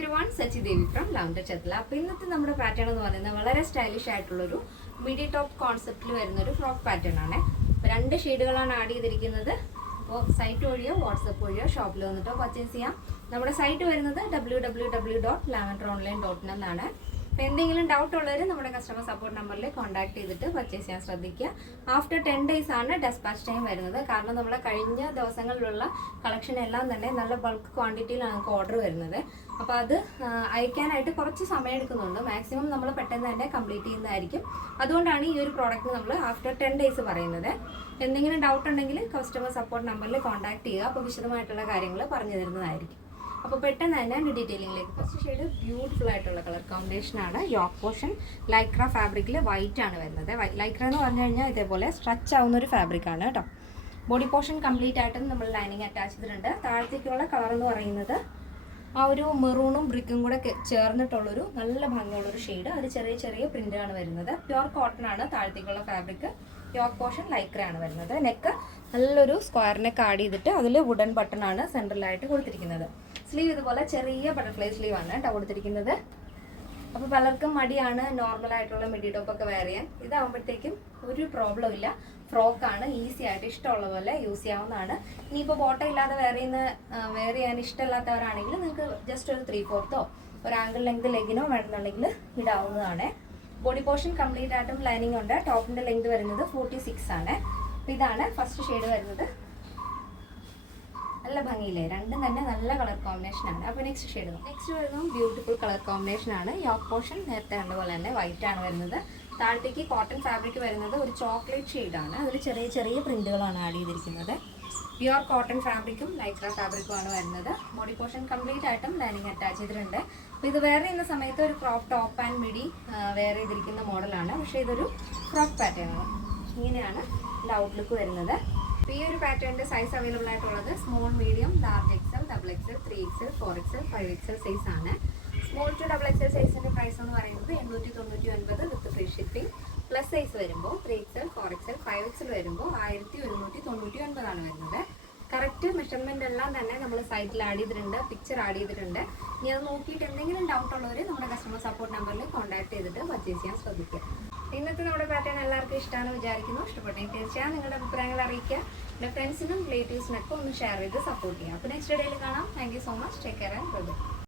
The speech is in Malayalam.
everyone, Sachi Devi from Lavender Chatla. അപ്പോൾ ഇന്നത്തെ നമ്മുടെ പാറ്റേൺ എന്ന് പറയുന്നത് വളരെ സ്റ്റൈലിഷ് ആയിട്ടുള്ളൊരു മിഡി ടോപ്പ് കോൺസെപ്റ്റിൽ വരുന്ന ഒരു ഫ്രോക്ക് പാറ്റേൺ ആണ്. രണ്ട് ഷെയ്ഡുകളാണ് ആഡ് ചെയ്തിരിക്കുന്നത്. അപ്പോൾ സൈറ്റ് വഴിയോ വാട്സപ്പ് വഴിയോ ഷോപ്പിൽ വന്നിട്ടോ പർച്ചേസ് ചെയ്യാം. നമ്മുടെ സൈറ്റ് വരുന്നത് www.lavenderonline.in എന്നാണ്. അപ്പോൾ എന്തെങ്കിലും ഡൗട്ട് ഉള്ളവർ നമ്മുടെ കസ്റ്റമർ സപ്പോർട്ട് നമ്പറിൽ കോൺടാക്ട് ചെയ്തിട്ട് പർച്ചേസ് ചെയ്യാൻ ശ്രദ്ധിക്കുക. ആഫ്റ്റർ 10 days ആണ് ഡെസ്പാച്ച് ടൈം വരുന്നത്. കാരണം നമ്മളെ കഴിഞ്ഞ ദിവസങ്ങളിലുള്ള കളക്ഷൻ എല്ലാം തന്നെ നല്ല ബൾക്ക് ക്വാണ്ടിറ്റിയിലാണ് നമുക്ക് ഓർഡർ വരുന്നത്. അപ്പോൾ അത് അയക്കാനായിട്ട് കുറച്ച് സമയം എടുക്കുന്നുണ്ട്. മാക്സിമം നമ്മൾ പെട്ടെന്ന് തന്നെ കംപ്ലീറ്റ് ചെയ്യുന്നതായിരിക്കും. അതുകൊണ്ടാണ് ഈ ഒരു പ്രോഡക്റ്റ് നമ്മൾ ആഫ്റ്റർ 10 days പറയുന്നത്. എന്തെങ്കിലും ഡൗട്ട് ഉണ്ടെങ്കിൽ കസ്റ്റമർ സപ്പോർട്ട് നമ്പറിൽ കോൺടാക്ട് ചെയ്യുക. അപ്പോൾ വിശദമായിട്ടുള്ള കാര്യങ്ങൾ പറഞ്ഞു തരുന്നതായിരിക്കും. അപ്പോൾ പെട്ടെന്ന് തന്നെ ഡീറ്റെയിലിംഗിലേക്ക്. ഫസ്റ്റ് ഷെയ്ഡ് ബ്യൂട്ടിഫുൾ ആയിട്ടുള്ള കളർ കോമ്പിനേഷൻ ആണ്. യോക്ക് പോർഷൻ ലൈക്ര ഫാബ്രിക്കിൽ വൈറ്റ് ആണ് വരുന്നത്. ലൈക്ര എന്ന് പറഞ്ഞു കഴിഞ്ഞാൽ ഇതേപോലെ സ്ട്രെച്ച് ആവുന്ന ഒരു ഫാബ്രിക് ആണ് കേട്ടോ. ബോഡി പോർഷൻ കംപ്ലീറ്റ് ആയിട്ടും നമ്മൾ ലൈനിങ് അറ്റാച്ച് ചെയ്തിട്ടുണ്ട്. താഴത്തേക്കുള്ള കളർ എന്ന് പറയുന്നത് ആ ഒരു മെറൂണും ബ്രിക്കും കൂടെ ചേർന്നിട്ടുള്ളൊരു നല്ല ഭംഗിയുള്ളൊരു ഷെയ്ഡ്. അത് ചെറിയ ചെറിയ പ്രിൻ്റാണ് വരുന്നത്. പ്യുവർ കോട്ടൺ ആണ് താഴത്തേക്കുള്ള ഫാബ്രിക്. യോക്ക് പോർഷൻ ലൈക്ര ആണ് വരുന്നത്. നെക്ക് നല്ലൊരു സ്ക്വയർ നെക്ക് ആഡ് ചെയ്തിട്ട് അതിൽ വുഡൻ ബട്ടൺ ആണ് സെൻട്രലായിട്ട് കൊടുത്തിരിക്കുന്നത്. സ്ലീവ് ഇതുപോലെ ചെറിയ ബട്ടർഫ്ലൈ സ്ലീവ് ആണ് കേട്ടോ കൊടുത്തിരിക്കുന്നത്. അപ്പോൾ പലർക്കും മടിയാണ് നോർമലായിട്ടുള്ള മിഡി ടോപ്പൊക്കെ വെയർ ചെയ്യാൻ. ഇതാകുമ്പോഴത്തേക്കും ഒരു പ്രോബ്ലം ഇല്ല. ഫ്രോക്കാണ്, ഈസി ആയിട്ട് ഇഷ്ടമുള്ള പോലെ യൂസ് ചെയ്യാവുന്നതാണ്. ഇനിയിപ്പോൾ ബോട്ടം ഇല്ലാതെ വെയർ ചെയ്യാൻ ഇഷ്ടമില്ലാത്തവരാണെങ്കിൽ നിങ്ങൾക്ക് ജസ്റ്റ് ഒരു 3/4 ഒരു ആംഗിൾ ലെങ്ത് ലെഗിനോ വേണമെന്നുണ്ടെങ്കിൽ ഇടാവുന്നതാണ്. ബോഡി പോർഷൻ കംപ്ലീറ്റ് ആയിട്ടും ലൈനിങ് ഉണ്ട്. ടോപ്പിൻ്റെ ലെങ്ത് വരുന്നത് 46 ആണ്. അപ്പോൾ ഇതാണ് ഫസ്റ്റ് ഷെയ്ഡ് വരുന്നത്. നല്ല ഭംഗിയില്ലേ, രണ്ടും തന്നെ നല്ല കളർ കോമ്പിനേഷൻ ആണ്. അപ്പോൾ നെക്സ്റ്റ് ഷെയ്ഡ് വരുന്നത് ബ്യൂട്ടിഫുൾ കളർ കോമ്പിനേഷൻ ആണ്. യോക്ക് പോർഷൻ നേരത്തെ കണ്ടപോലെ തന്നെ വൈറ്റ് ആണ് വരുന്നത്. താഴത്തേക്ക് കോട്ടൺ ഫാബ്രിക് വരുന്നത് ഒരു ചോക്ലേറ്റ് ഷെയ്ഡാണ്. അതിൽ ചെറിയ ചെറിയ പ്രിന്റുകളാണ് ആഡ് ചെയ്തിരിക്കുന്നത്. പ്യുവർ കോട്ടൺ ഫാബ്രിക്കും ലൈക്ര ഫാബ്രിക്കും ആണ് വരുന്നത്. ബോഡി പോർഷൻ കംപ്ലീറ്റ് ആയിട്ടും ലൈനിങ് അറ്റാച്ച് ചെയ്തിട്ടുണ്ട്. അപ്പോൾ ഇത് വെയർ ചെയ്യുന്ന സമയത്ത് ഒരു crop top and midi wear ചെയ്തിരിക്കുന്ന മോഡലാണ്. പക്ഷേ ഇതൊരു ഫ്രോക്ക് പാറ്റേൺ ആണ്. ഇങ്ങനെയാണ് ഇതിൻ്റെ ഔട്ട്ലുക്ക് വരുന്നത്. അപ്പോൾ ഈ ഒരു പാറ്റേണിൻ്റെ സൈസ് അവൈലബിൾ ആയിട്ടുള്ളത് small, medium, large XL, XXL, 3XL, 4XL, 5XL size ആണ്. സ്മോൾ ടു XXL സൈസിൻ്റെ പ്രൈസ് എന്ന് പറയുന്നത് 899 വിത്ത് ഫ്രീ ഷിപ്പിംഗ്. പ്ലസ് സൈസ് വരുമ്പോൾ 3XL, 4XL, 5XL വരുമ്പോൾ 1199 ആണ് വരുന്നത്. കറക്റ്റ് മെഷർമെൻ്റ് എല്ലാം തന്നെ നമ്മൾ സൈറ്റിൽ ആഡ് ചെയ്തിട്ടുണ്ട്, പിക്ചർ ആഡ് ചെയ്തിട്ടുണ്ട്. ഇനി അത് നോക്കിയിട്ട് എന്തെങ്കിലും ഡൗട്ട് ഉള്ളവർ നമ്മുടെ കസ്റ്റമർ സപ്പോർട്ട് നമ്പറിൽ കോൺടാക്ട് ചെയ്തിട്ട് പർച്ചേസ് ചെയ്യാൻ ശ്രദ്ധിക്കുക. ഇന്നത്തെ നമ്മുടെ പാറ്റേൺ എല്ലാവർക്കും ഇഷ്ടമാണെന്ന് വിചാരിക്കുന്നു. ഇഷ്ടപ്പെട്ടെങ്കിൽ തീർച്ചയായും നിങ്ങളുടെ അഭിപ്രായങ്ങൾ അറിയിക്കുക. എൻ്റെ ഫ്രണ്ട്സിനും റിലേറ്റീവ്സിനൊക്കെ ഒന്ന് ഷെയർ ചെയ്ത് സപ്പോർട്ട് ചെയ്യുക. അപ്പോൾ നെക്സ്റ്റ് ഡേയിൽ കാണാം. Thank you so much. Take care and by.